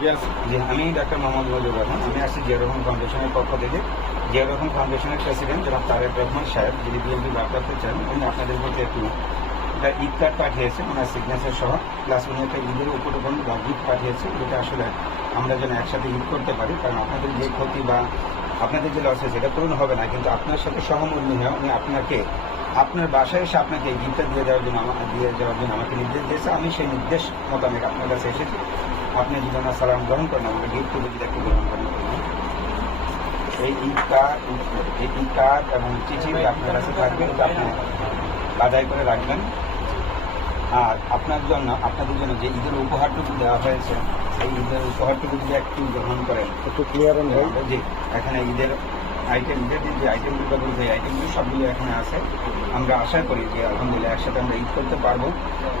জি, আমি ডাক্তার মোহাম্মদ মজিবুর রহমান। আমি আসছি জিয়া রহমান ফাউন্ডেশনের পক্ষ থেকে। জিয়া রহমান ফাউন্ডেশনের প্রেসিডেন্ট জনাব তারেক রহমান সাহেব, যিনি বিএনপি ভারপ্রাপ্ত চেয়ারম্যান, উনি আপনাদের প্রতি একটু একটা ঈদ কার্ড পাঠিয়েছে ওনার সিগনেচার সহ, প্লাস উনি একটা ঈদের উপটকন বা গিফট পাঠিয়েছে। এটা আসলে আমরা যেন একসাথে ঈদ করতে পারি, কারণ আপনাদের যে ক্ষতি বা আপনাদের যে লস হয়েছে এটা পূরণ হবে না, কিন্তু আপনার সাথে সহমর্মী হয়ে উনি আপনাকে আপনার বাসায় এসে আপনাকে এই গিফটটা দিয়ে যাওয়ার জন্য আমাকে নির্দেশ দিয়েছে। আমি সেই নির্দেশ মোতাবেক আপনার কাছে এসেছি। আপনি যদি আমার সালাম গ্রহণ করেন, আমাকে গিফট করে যদি একটু গ্রহণ করেন। এই ঈদ কার্ড এবং চিঠি আপনার কাছে থাকবে, এটা আপনি বাজাই করে রাখবেন। আর আপনাদের জন্য যে ঈদের উপহারটুকু দেওয়া হয়েছে, এই ঈদের উপহারটুকু যদি একটু গ্রহণ করেন, একটু ক্লিয়ার যে এখানে ঈদের যে আইটেমগুলো বলছে, এই আইটেমগুলো সবগুলো এখানে আছে। আমরা আশা করি যে আলহামদুলিল্লাহ একসাথে আমরা ঈদ করতে পারবো।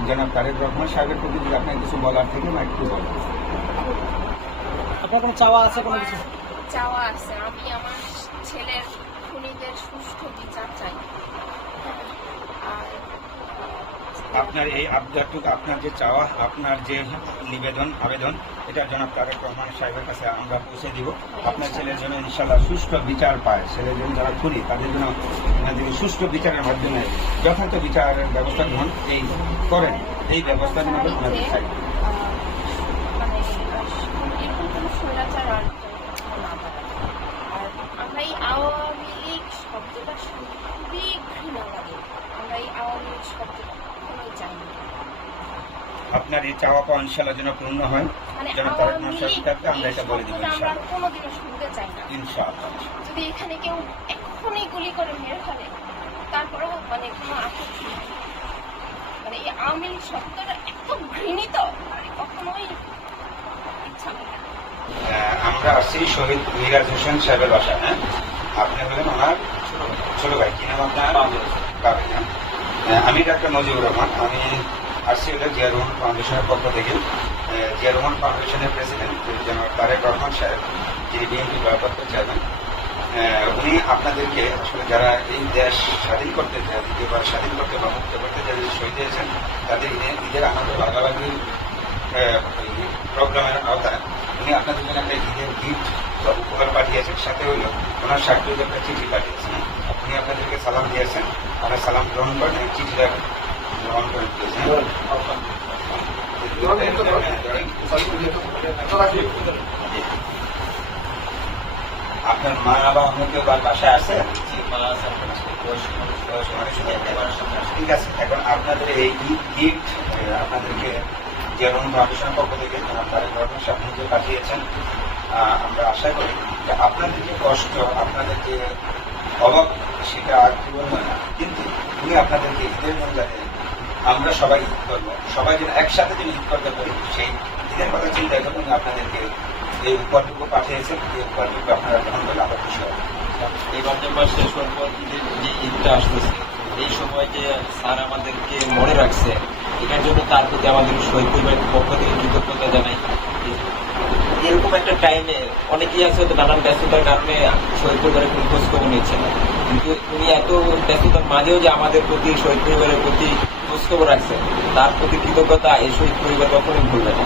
জনাব তারেক রহমান সাহেবের প্রতি যদি আপনার কিছু বলার থেকে বা একটু বলেন। আপনার কোনো চাওয়া আছে? কোনো কিছু চাওয়া আছে, আমি আমার ছেলের খুনিদের সুষ্ঠু বিচার চাই। আর আপনার এই আবদারটুকু, আপনার যে চাওয়া, আপনার যে আবেদন, এটা জনাব তারেক রহমান সাহেবের কাছে আমরা পৌঁছে দিব। আপনার ছেলের জন্য ইনশাআল্লাহ সুষ্ঠু বিচার পায়। ছেলের জন্য যারা খুনি, তাদের জন্য সুষ্ঠু বিচারের মাধ্যমে যথার্থ বিচারের ব্যবস্থা গ্রহণ করেন, এই ব্যবস্থা জন্য আপনাদের চাই। মানে এরকম কোনো স্বৈরাচার আর না দাঁড়ায়। আর আমরা এই আওয়ামী লীগ শব্দটা খুবই ঘৃণা লাগে। আমরা এই আওয়ামী লীগ শব্দটা কখনোই চাই না। আপনার এই চাওয়া পাওয়া ইনশাআল্লাহ যেন পূর্ণ হয়। মানে যেন তারেক রহমান সাহেবকে আমরা এটা বলে দিব আমরা ইনশাআল্লাহ। কোনোদিনও শুনতে চাই না। ইনশাআল্লাহ যদি এখানে কেউ এক্ষুনি গুলি করে মেরে ফেলে, তারপরেও মানে কোনো আপত্তি নেই। মানে এই আওয়ামী লীগ শব্দটা এত ঘৃণিত, মানে কখনোই ইচ্ছা করে না। আমরা আসছি শহীদ মিরাজ হোসেন সাহেবের বাসায়। হ্যাঁ, আপনি হলেন ওনার ছোট ভাই। কি নাম আপনার? কাবিল। আমি ডাক্তার মজিবুর রহমান। আমি আসছি হলো জিয়া রহমান ফাউন্ডেশনের পক্ষ থেকে। জিয়া রহমান ফাউন্ডেশনের প্রেসিডেন্ট জনাব তারেক রহমান সাহেব, যিনি বিএনপি ভারপ্রাপ্ত চেয়ারম্যান, উনি আপনাদেরকে আসলে যারা এই দেশ স্বাধীন করতে চায়, দ্বিতীয়বার স্বাধীন করতে বা মুক্ত করতে যারা শহীদ হয়েছেন, তাদের ঈদের আনন্দ ভাগাভাগি প্রোগ্রামের আওতায় উনি আপনাদের জন্য একটা ঈদের গিফট বা উপহার পাঠিয়েছেন। সাথে হইল ওনার স্বাক্ষরিত একটা চিঠি পাঠিয়েছেন। উনি আপনাদেরকে সালাম দিয়েছেন, আমরা সালাম গ্রহণ করেন, এই চিঠিটা গ্রহণ করে দিয়েছেন। আপনার মা বা অন্য কেউ বাসায় আছে? ঠিক আছে। এখন আপনাদের এই গিফট আপনাদেরকে যেমন ফাউন্ডেশনের পক্ষ থেকে তারেক রহমান সাহেব নিজে পাঠিয়েছেন। আমরা আশা করি যে আপনাদের যে কষ্ট, আপনাদের যে অভাব, সেটা আর জীবন হয় না, কিন্তু উনি আপনাদেরকে ঈদের মধ্যে আমরা সবাই ঈদ করবো, সবাই যেন একসাথে যেন ঈদ করতে পারি, সেই ঈদের কথা চিন্তা করে উনি আপনাদেরকে এই উপহারটুকু পাঠিয়েছেন। এই উপহারটুকু আপনারা গ্রহণ করলে আমরা খুশি হব। এই রমজান মাস শেষ হওয়ার পর যে ঈদটা আসতেছে, এই সময় যে স্যার আমাদেরকে মনে রাখছে, এটার জন্য তার প্রতি আমাদের শহীদ পরিবারের পক্ষ থেকে কৃতজ্ঞতা জানাই। এরকম একটা টাইমে অনেকেই আছে হয়তো নানান ব্যস্ততার কারণে শহীদ পরিবারের কোনো খোঁজ খবর নিচ্ছে না, কিন্তু উনি এত ব্যস্ততার মাঝেও যে আমাদের প্রতি, শহীদ পরিবারের প্রতি খোঁজ খবর রাখছে, তার প্রতি কৃতজ্ঞতা এই শহীদ পরিবার কখনোই ভুলবে না।